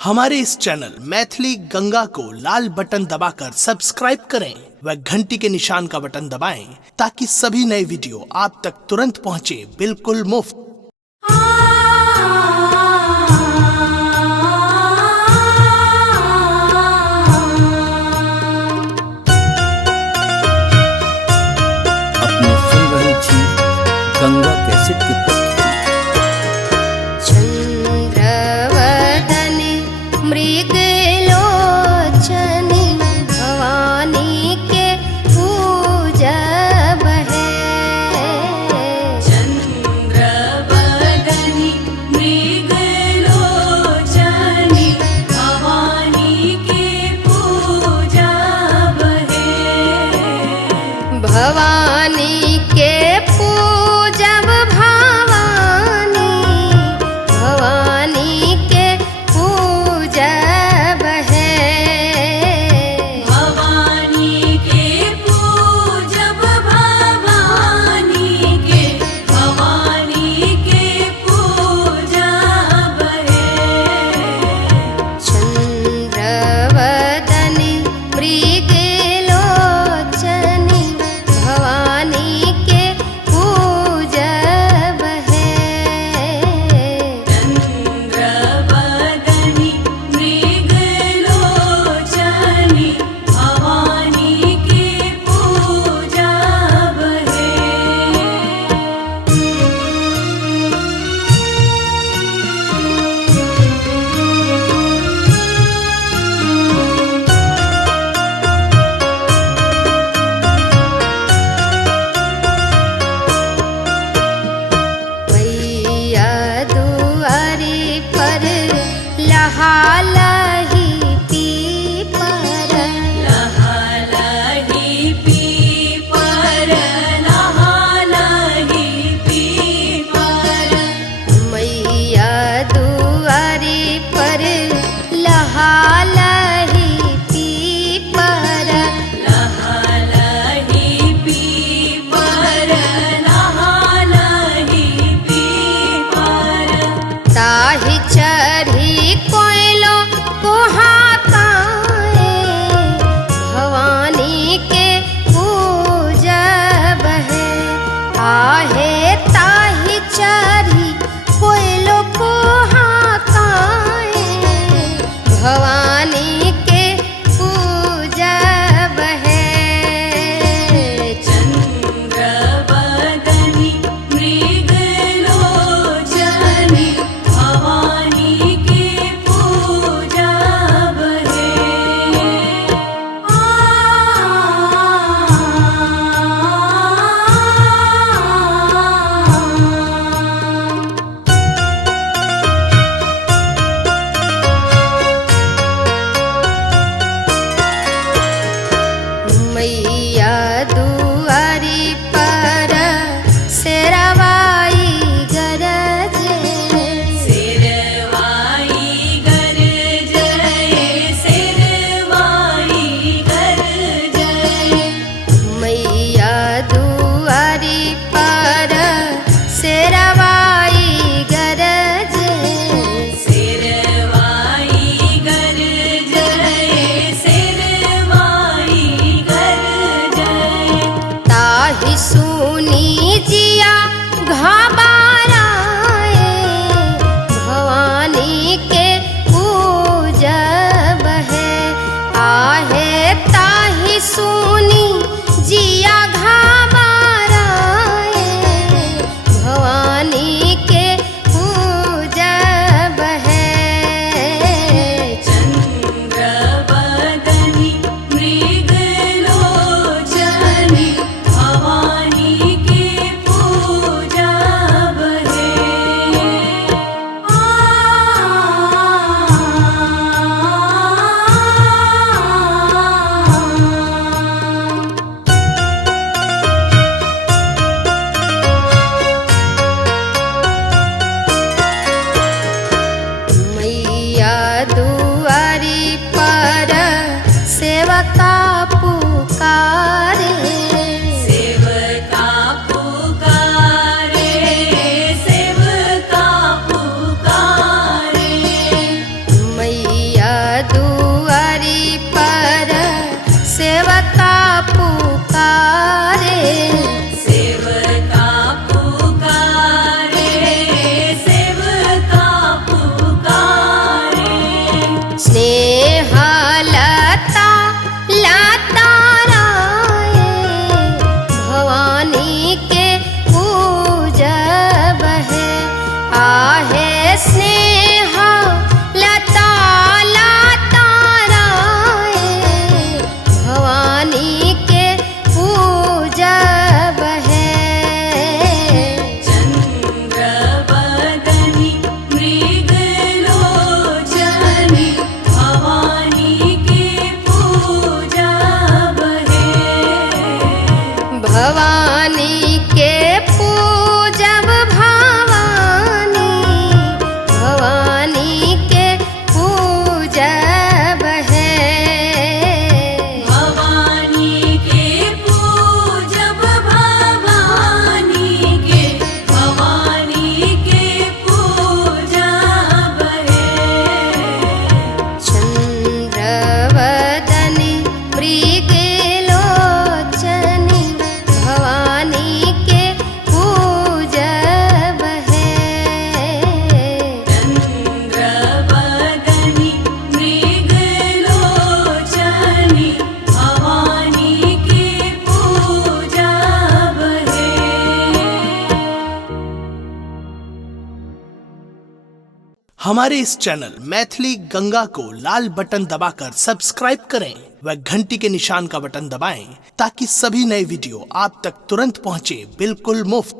हमारे इस चैनल मैथिली गंगा को लाल बटन दबाकर सब्सक्राइब करें व घंटी के निशान का बटन दबाएं ताकि सभी नए वीडियो आप तक तुरंत पहुंचे बिल्कुल मुफ्त। अपने सुन रही थी गंगा कैसेट की प्रस्तुति। चंद्रवदने मृगलोचने भवानी के पूजब है। चंद्रवदने मृगलोचने भवानी के पूजब है। भवानी के पूजब भवानी भवानी के पूजब है। भवानी के पूजब भवानी के पूजब है। चंद्रवदने मृगलोचने भवानी के पूजब है। चंद्रवदने मृगलोचने भवानी के पूजब है। मैया दुआरी पर लहालही पीपर लहालही पीपर लहालही पीपर। मैया दुआरी पर लहालही पीपर लहालही पीपर लहालही पीपर। ताहि चढ़ी कोयलो कुहाकाए भवानी के पूजब है। आहे ताहि चढ़ी कोयलो कुहाकाए भवानी के पूजब है। चंद्रवदने मृगलोचने भवानी के पूजब है। मैया दुआरी पर शेरवाई गरजे शेरवाई गरजे शेरवाई गरजे। मैया दुआरी पर शेरवाई गरजे शेरवाई गरजे शेरवाई गरजे। ताहि सुनी जिया घबराए भवानी के पूजब है। आहे ताहि सुनी जिया घबराए भवानी के पूजब है। चंद्रवदने मृगलोचने भवानी के पूजब है। मैया दुआरी पर सेवका पुकारे सेवका पुकारे सेवका पुकारे। हमारे इस चैनल मैथिली गंगा को लाल बटन दबाकर सब्सक्राइब करें व घंटी के निशान का बटन दबाएं ताकि सभी नए वीडियो आप तक तुरंत पहुंचे बिल्कुल मुफ्त।